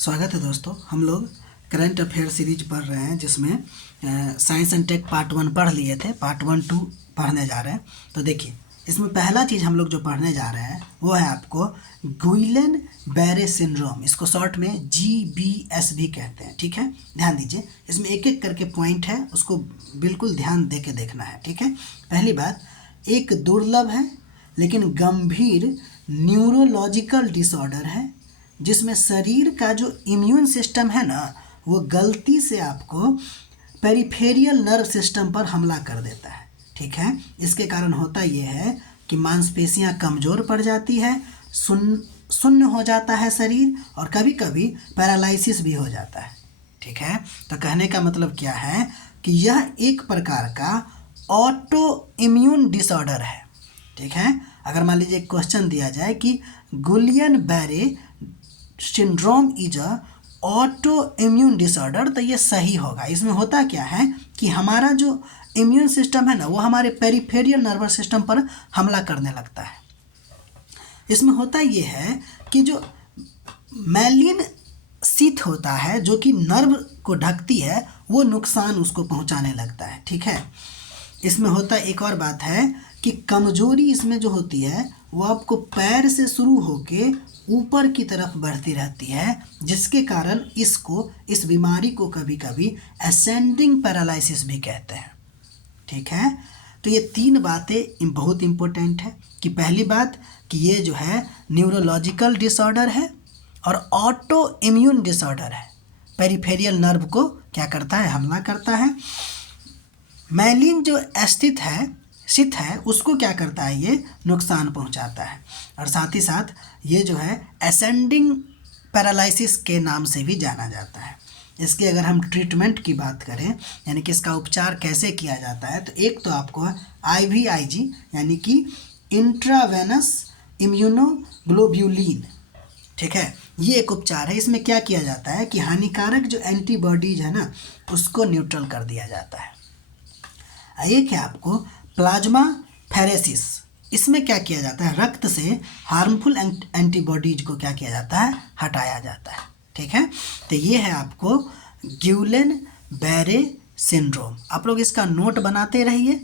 स्वागत है दोस्तों। हम लोग करंट अफेयर सीरीज पढ़ रहे हैं जिसमें साइंस एंड टेक पार्ट 1 पढ़ लिए थे, पार्ट 1 2 पढ़ने जा रहे हैं। तो देखिए, इसमें पहला चीज़ हम लोग जो पढ़ने जा रहे हैं वो है आपको गुइलेन बैरे सिंड्रोम। इसको शॉर्ट में GBS भी कहते हैं। ठीक है, ध्यान दीजिए, इसमें एक एक करके पॉइंट है, उसको बिल्कुल ध्यान दे के देखना है। ठीक है, पहली बात, एक दुर्लभ है लेकिन गंभीर न्यूरोलॉजिकल डिसऑर्डर है जिसमें शरीर का जो इम्यून सिस्टम है ना, वो गलती से आपको पेरिफेरियल नर्व सिस्टम पर हमला कर देता है। ठीक है, इसके कारण होता ये है कि मांसपेशियां कमज़ोर पड़ जाती है, शून्य हो जाता है शरीर, और कभी कभी पैरालिसिस भी हो जाता है। ठीक है, तो कहने का मतलब क्या है कि यह एक प्रकार का ऑटो इम्यून डिसऑर्डर है। ठीक है, अगर मान लीजिए एक क्वेश्चन दिया जाए कि Guillain Baire syndrome is a auto immune disorder, तो ये सही होगा। इसमें होता क्या है कि हमारा जो इम्यून सिस्टम है ना, वो हमारे पेरिफेरियल नर्वस सिस्टम पर हमला करने लगता है। इसमें होता ये है कि जो मैलिन शीथ होता है जो कि नर्व को ढकती है, वो नुकसान उसको पहुंचाने लगता है। ठीक है, इसमें होता एक और बात है कि कमजोरी इसमें जो होती है वो आपको पैर से शुरू होके ऊपर की तरफ बढ़ती रहती है, जिसके कारण इस बीमारी को कभी कभी असेंडिंग पैरालिसिस भी कहते हैं। ठीक है, तो ये तीन बातें बहुत इम्पोर्टेंट है कि पहली बात कि ये जो है न्यूरोलॉजिकल डिसऑर्डर है और ऑटो इम्यून डिसऑर्डर है, पेरिफेरियल नर्व को क्या करता है, हमला करता है। मैलिन जो शीथ है उसको क्या करता है, ये नुकसान पहुंचाता है, और साथ ही साथ ये जो है असेंडिंग पैरालिसिस के नाम से भी जाना जाता है। इसके अगर हम ट्रीटमेंट की बात करें, यानी कि इसका उपचार कैसे किया जाता है, तो एक तो आपको है IVIG यानी कि इंट्रावेनस इम्यूनोग्लोब्यूलिन। ठीक है, ये एक उपचार है। इसमें क्या किया जाता है कि हानिकारक जो एंटीबॉडीज है ना, उसको न्यूट्रल कर दिया जाता है। एक है आपको प्लाज्मा फेरेसिस। इसमें क्या किया जाता है, रक्त से हार्मफुल एंटीबॉडीज को क्या किया जाता है, हटाया जाता है। ठीक है, तो ये है आपको गुइलेन बैरे सिंड्रोम। आप लोग इसका नोट बनाते रहिए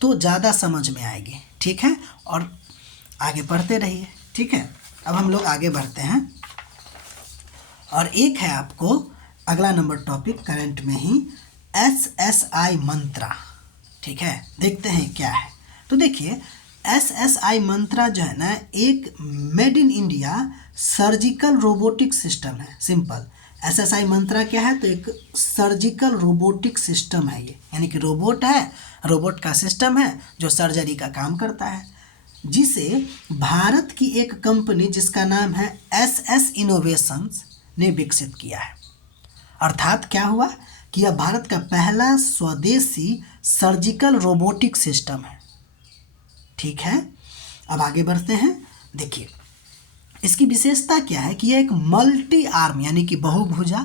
तो ज़्यादा समझ में आएगी। ठीक है, और आगे पढ़ते रहिए। ठीक है, अब हम लोग आगे बढ़ते हैं, और एक है आपको अगला नंबर टॉपिक करंट में ही SSI मंत्रा। ठीक है, देखते हैं क्या है। तो देखिए, SSI मंत्रा जो है ना, एक made in India surgical robotic system है। सिंपल, SSI मंत्रा क्या है, तो एक सर्जिकल रोबोटिक सिस्टम है ये, यानी कि रोबोट है, रोबोट का सिस्टम है जो सर्जरी का काम करता है, जिसे भारत की एक कंपनी जिसका नाम है SS इनोवेशंस ने विकसित किया है। अर्थात क्या हुआ कि यह भारत का पहला स्वदेशी सर्जिकल रोबोटिक सिस्टम है। ठीक है, अब आगे बढ़ते हैं। देखिए, इसकी विशेषता क्या है कि यह एक मल्टी आर्म यानी कि बहुभुजा,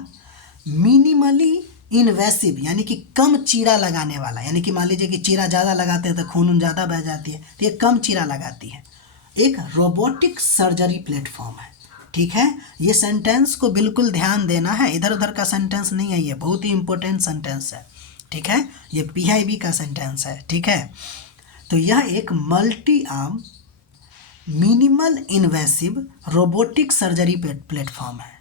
मिनिमली इन्वेसिव यानी कि कम चीरा लगाने वाला, यानी कि मान लीजिए कि चीरा ज़्यादा लगाते हैं तो खून ज़्यादा बह जाती है, तो ये कम चीरा लगाती है, एक रोबोटिक सर्जरी प्लेटफॉर्म है। ठीक है, ये सेंटेंस को बिल्कुल ध्यान देना है, इधर उधर का सेंटेंस नहीं है, ये बहुत ही इंपॉर्टेंट सेंटेंस है। ठीक है, ये PIB का सेंटेंस है। ठीक है, तो यह एक multi arm minimal invasive robotic surgery platform है।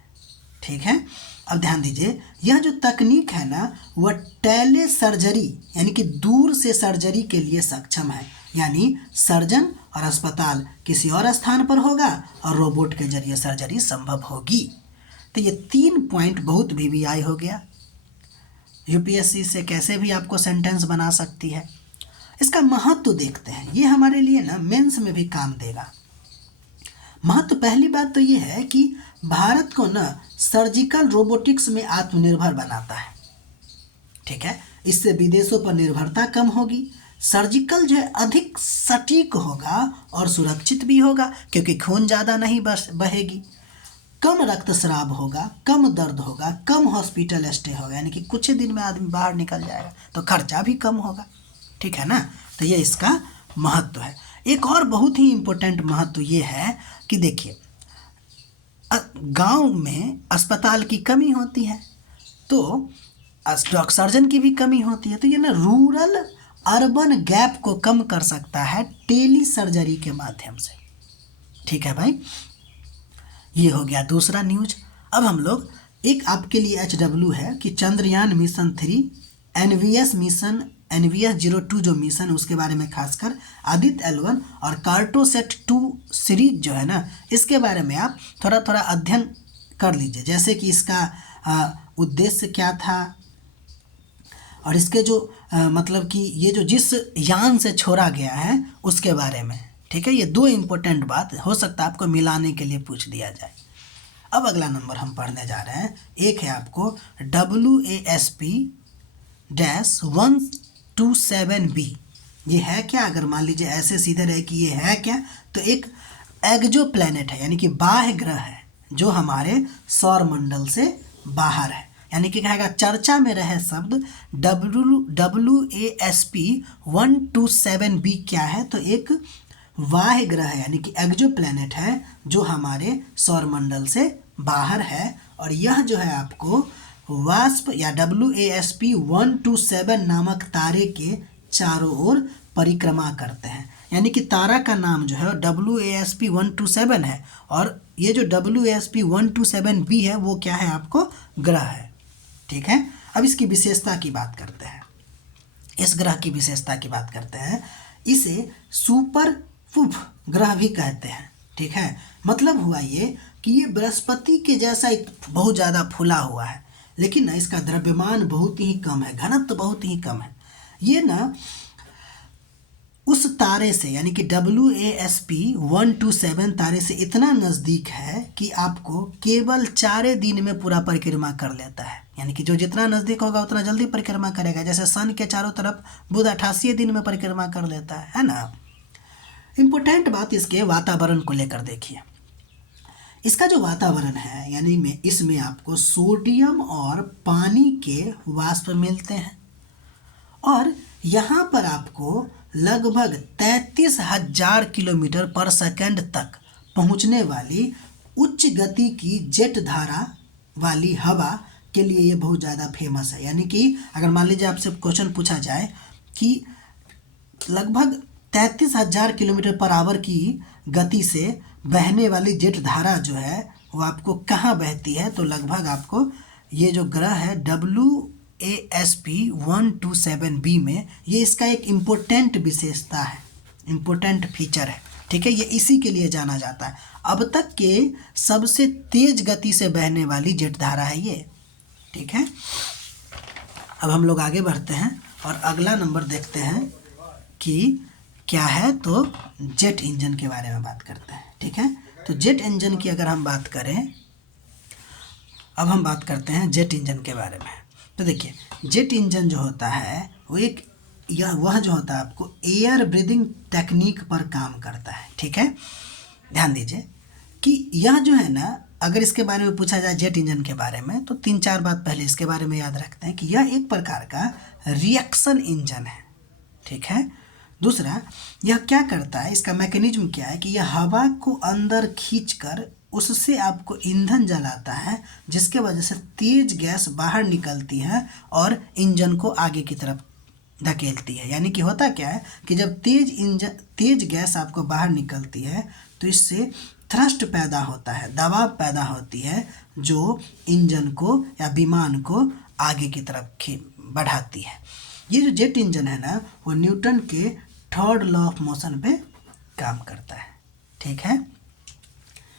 ठीक है, अब ध्यान दीजिए, यह जो तकनीक है ना, वह टेले सर्जरी यानी कि दूर से सर्जरी के लिए सक्षम है, यानी सर्जन और अस्पताल किसी और स्थान पर होगा और रोबोट के जरिए सर्जरी संभव होगी। तो ये 3 पॉइंट बहुत VVI हो गया। UPSC से कैसे भी आपको सेंटेंस बना सकती है। इसका महत्व देखते हैं, ये हमारे लिए ना मेंस में भी काम देगा। महत्व, पहली बात तो ये है कि भारत को ना सर्जिकल रोबोटिक्स में आत्मनिर्भर बनाता है। ठीक है, इससे विदेशों पर निर्भरता कम होगी, सर्जिकल जो है अधिक सटीक होगा और सुरक्षित भी होगा, क्योंकि खून ज़्यादा नहीं बहेगी, कम रक्तस्राव होगा, कम दर्द होगा, कम हॉस्पिटल स्टे होगा, यानी कि कुछ ही दिन में आदमी बाहर निकल जाएगा, तो खर्चा भी कम होगा। ठीक है ना, तो ये इसका महत्व है। एक और बहुत ही इम्पोर्टेंट महत्व ये है कि देखिए, गांव में अस्पताल की कमी होती है, तो सर्जन की भी कमी होती है, तो ये ना रूरल अर्बन गैप को कम कर सकता है टेली सर्जरी के माध्यम से। ठीक है भाई, ये हो गया दूसरा न्यूज। अब हम लोग एक आपके लिए HW है कि Chandrayaan mission 3 NVS mission NVS-02 जो मिशन उसके बारे में खासकर आदित्य L1 और कार्टोसेट 2 सीरीज जो है ना, इसके बारे में आप थोड़ा थोड़ा अध्ययन कर लीजिए, जैसे कि इसका उद्देश्य क्या था और इसके जो मतलब कि ये जो जिस यान से छोड़ा गया है उसके बारे में। ठीक है, ये दो इम्पोर्टेंट बात हो सकता है आपको मिलाने के लिए पूछ दिया जाए। अब अगला नंबर हम पढ़ने जा रहे हैं, एक है आपको WASP-127b। ये है क्या? अगर मान लीजिए ऐसे सीधे रहे कि ये है क्या, तो एक एक्सो प्लैनेट है, यानी कि बाह्य ग्रह है जो हमारे सौर मंडल से बाहर है। यानी कि कहेगा चर्चा में रहे शब्द WASP-127b क्या है, तो एक बाह्य ग्रह है, यानी कि एक्सो प्लैनेट है जो हमारे सौर मंडल से बाहर है। और यह जो है आपको वास्प या WASP-127 नामक तारे के चारों ओर परिक्रमा करते हैं। यानी कि तारा का नाम जो है WASP-127 है और ये जो WASP-127b है वो क्या है, आपको ग्रह है। ठीक है, अब इसकी विशेषता की बात करते हैं। इस ग्रह की विशेषता की बात करते हैं, इसे सुपर फूफ ग्रह भी कहते हैं। ठीक है, मतलब हुआ ये कि ये बृहस्पति के जैसा बहुत ज़्यादा फूला हुआ है, लेकिन ना इसका द्रव्यमान बहुत ही कम है, घनत्व बहुत ही कम है। ये ना उस तारे से यानी कि WASP-127 तारे से इतना नज़दीक है कि आपको केवल 4 दिन में पूरा परिक्रमा कर लेता है। यानी कि जो जितना नज़दीक होगा उतना जल्दी परिक्रमा करेगा। जैसे सन के चारों तरफ बुध 88 दिन में परिक्रमा कर लेता है ना। इम्पोर्टेंट बात इसके वातावरण को लेकर देखिए। इसका जो वातावरण है यानी में इसमें आपको सोडियम और पानी के वाष्प मिलते हैं और यहाँ पर आपको लगभग 33,000 किलोमीटर पर सेकंड तक पहुँचने वाली उच्च गति की जेट धारा वाली हवा के लिए ये बहुत ज़्यादा फेमस है। यानी कि अगर मान लीजिए आपसे क्वेश्चन पूछा जाए कि लगभग 33,000 किलोमीटर पर आवर की गति से बहने वाली जेट धारा जो है वो आपको कहाँ बहती है, तो लगभग आपको ये जो ग्रह है WASP-127b में, ये इसका एक इम्पोर्टेंट विशेषता है, इम्पोर्टेंट फीचर है। ठीक है, ये इसी के लिए जाना जाता है। अब तक के सबसे तेज गति से बहने वाली जेट धारा है ये। ठीक है, अब हम लोग आगे बढ़ते हैं और अगला नंबर देखते हैं कि क्या है, तो जेट इंजन के बारे में बात करते हैं। ठीक है, तो जेट इंजन की अगर हम बात करें, अब हम बात करते हैं जेट इंजन के बारे में। तो देखिए जेट इंजन जो होता है वो वह जो होता है आपको एयर ब्रीदिंग टेक्निक पर काम करता है। ठीक है, ध्यान दीजिए कि यह जो है ना, अगर इसके बारे में पूछा जाए जेट इंजन के बारे में तो 3-4 बात पहले इसके बारे में याद रखते हैं कि यह एक प्रकार का रिएक्शन इंजन है। ठीक है, दूसरा यह क्या करता है, इसका मैकेनिज्म क्या है कि यह हवा को अंदर खींचकर उससे आपको ईंधन जलाता है, जिसके वजह से तेज गैस बाहर निकलती है और इंजन को आगे की तरफ धकेलती है। यानी कि होता क्या है कि जब तेज गैस आपको बाहर निकलती है तो इससे थ्रस्ट पैदा होता है, दबाव पैदा होती है जो इंजन को या विमान को आगे की तरफ बढ़ाती है। ये जो जेट इंजन है ना, वो न्यूटन के 3rd लॉ ऑफ मोशन पे काम करता है। ठीक है,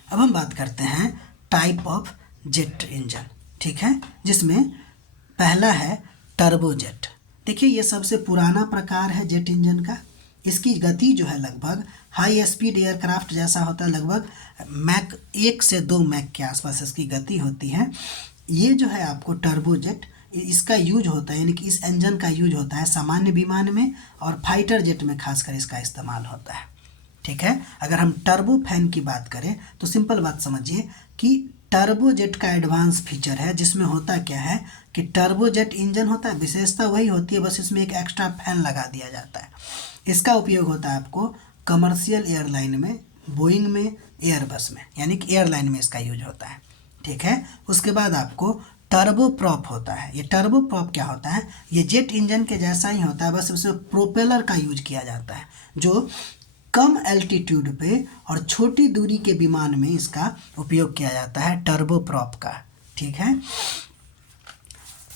अब हम बात करते हैं टाइप ऑफ जेट इंजन। ठीक है, जिसमें पहला है टर्बोजेट। देखिए ये सबसे पुराना प्रकार है जेट इंजन का। इसकी गति जो है लगभग हाई स्पीड एयरक्राफ्ट जैसा होता है, लगभग मैक 1 से 2 मैक के आसपास इसकी गति होती है। ये जो है आपको टर्बोजेट, इसका यूज होता है, यानी कि इस इंजन का यूज होता है सामान्य विमान में और फाइटर जेट में खासकर इसका इस्तेमाल होता है। ठीक है, अगर हम टर्बो फैन की बात करें तो सिंपल बात समझिए कि टर्बोजेट का एडवांस फीचर है, जिसमें होता क्या है कि टर्बोजेट इंजन होता है, विशेषता वही होती है, बस इसमें एक एक्स्ट्रा फैन लगा दिया जाता है। इसका उपयोग होता है आपको कमर्शियल एयरलाइन में, बोइंग में, एयरबस में, यानी कि एयरलाइन में इसका यूज होता है। ठीक है, उसके बाद आपको टर्बो प्रॉप होता है। ये टर्बो प्रॉप क्या होता है? ये जेट इंजन के जैसा ही होता है, बस उसमें प्रोपेलर का यूज किया जाता है, जो कम एल्टीट्यूड पे और छोटी दूरी के विमान में इसका उपयोग किया जाता है, टर्बो प्रॉप का। ठीक है,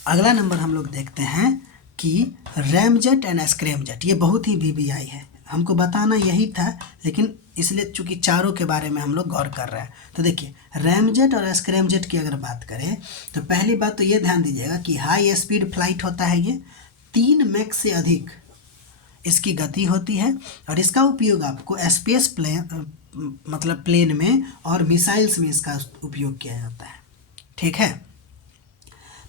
अगला नंबर हम लोग देखते हैं कि रैमजेट एंड स्क्रैमजेट। ये बहुत ही वीवीआई है, हमको बताना यही था, लेकिन इसलिए चूंकि चारों के बारे में हम लोग गौर कर रहे हैं। तो देखिए, रैमजेट और स्क्रैमजेट की अगर बात करें तो पहली बात तो ये ध्यान दीजिएगा कि हाई स्पीड फ्लाइट होता है, ये 3 मैक से अधिक इसकी गति होती है, और इसका उपयोग आपको स्पेस प्लेन मतलब प्लेन में और मिसाइल्स में इसका उपयोग किया जाता है। ठीक है,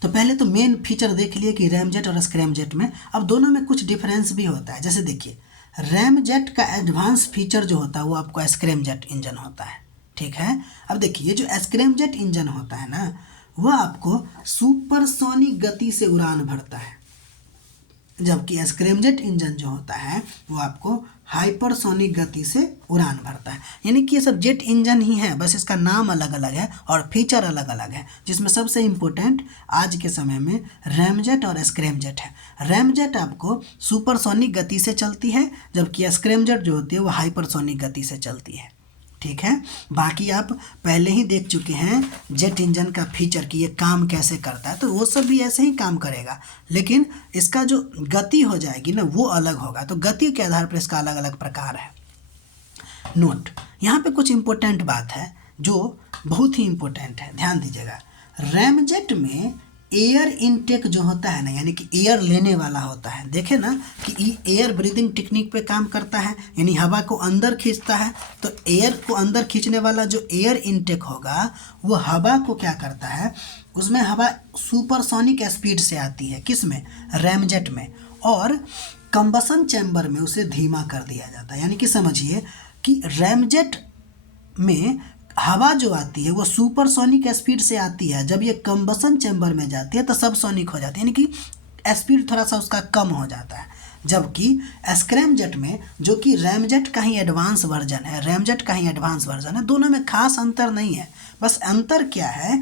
तो पहले तो मेन फीचर देख लिए कि रैमजेट और स्क्रैमजेट में। अब दोनों में कुछ डिफरेंस भी होता है। जैसे देखिए, रैमजेट का एडवांस फीचर जो होता है वो आपको स्क्रैमजेट इंजन होता है। ठीक है, अब देखिए, ये जो स्क्रैमजेट इंजन होता है ना, वह आपको सुपरसोनिक गति से उड़ान भरता है, जबकि स्क्रैमजेट इंजन जो होता है वो आपको हाइपरसोनिक गति से उड़ान भरता है। यानी कि ये सब जेट इंजन ही है, बस इसका नाम अलग अलग है और फीचर अलग अलग है, जिसमें सबसे इम्पोर्टेंट आज के समय में रैमजेट और स्क्रैमजेट है। रैमजेट आपको सुपरसोनिक गति से चलती है, जबकि स्क्रैमजेट जो होती है वो हाइपरसोनिक गति से चलती है। ठीक है, बाकी आप पहले ही देख चुके हैं जेट इंजन का फीचर कि ये काम कैसे करता है, तो वो सब भी ऐसे ही काम करेगा, लेकिन इसका जो गति हो जाएगी ना वो अलग होगा। तो गति के आधार पर इसका अलग अलग प्रकार है। नोट, यहाँ पे कुछ इम्पोर्टेंट बात है जो बहुत ही इम्पोर्टेंट है, ध्यान दीजिएगा। रैमजेट में एयर इनटेक जो होता है ना, यानी कि एयर लेने वाला होता है, देखे ना कि एयर ब्रीदिंग टेक्निक पे काम करता है, यानी हवा को अंदर खींचता है। तो एयर को अंदर खींचने वाला जो एयर इनटेक होगा वो हवा को क्या करता है, उसमें हवा सुपरसोनिक स्पीड से आती है, किस में? रैमजेट में, और कंबसन चैम्बर में उसे धीमा कर दिया जाता है। यानी कि समझिए कि रैमजेट में हवा जो आती है वो सुपरसोनिक स्पीड से आती है, जब ये कंबसन चैम्बर में जाती है तो सबसोनिक हो जाती है, यानी कि स्पीड थोड़ा सा उसका कम हो जाता है। जबकि स्क्रैमजेट में, जो कि रैमजेट का ही एडवांस वर्जन है, दोनों में खास अंतर नहीं है। बस अंतर क्या है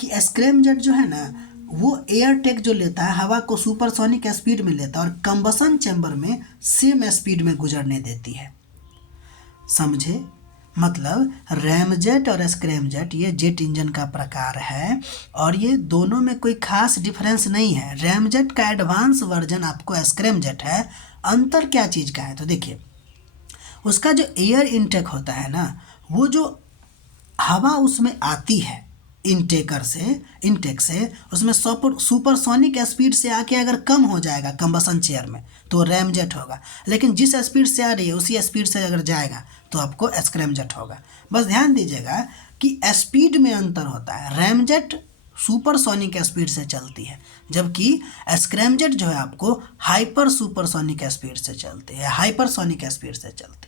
कि स्क्रैमजेट जो है ना वो एयर टेक जो लेता है हवा को सुपरसोनिक स्पीड में लेता है, और कंबसन चैम्बर में सेम स्पीड में गुजरने देती है। समझे? मतलब रैमजेट और स्क्रैमजेट ये जेट इंजन का प्रकार है, और ये दोनों में कोई खास डिफरेंस नहीं है। रैमजेट का एडवांस वर्जन आपको स्क्रैमजेट है। अंतर क्या चीज़ का है? तो देखिए, उसका जो एयर इनटेक होता है ना, वो जो हवा उसमें आती है इनटेक से उसमें सुपरसोनिक स्पीड से आके अगर कम हो जाएगा कंबसन चेयर में तो रैमजेट होगा, लेकिन जिस स्पीड से आ रही है उसी स्पीड से अगर जाएगा तो आपको स्क्रैमजेट होगा। बस ध्यान दीजिएगा कि स्पीड में अंतर होता है। रैमजेट सुपरसोनिक स्पीड से चलती है, जबकि स्क्रैमजेट जो है आपको हाइपरसोनिक स्पीड से चलती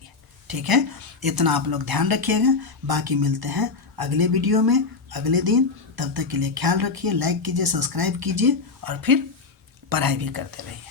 है। ठीक है, इतना आप लोग ध्यान रखिएगा। बाकी मिलते हैं अगले वीडियो में अगले दिन। तब तक के लिए ख्याल रखिए, लाइक कीजिए, सब्सक्राइब कीजिए और फिर पढ़ाई भी करते रहिए।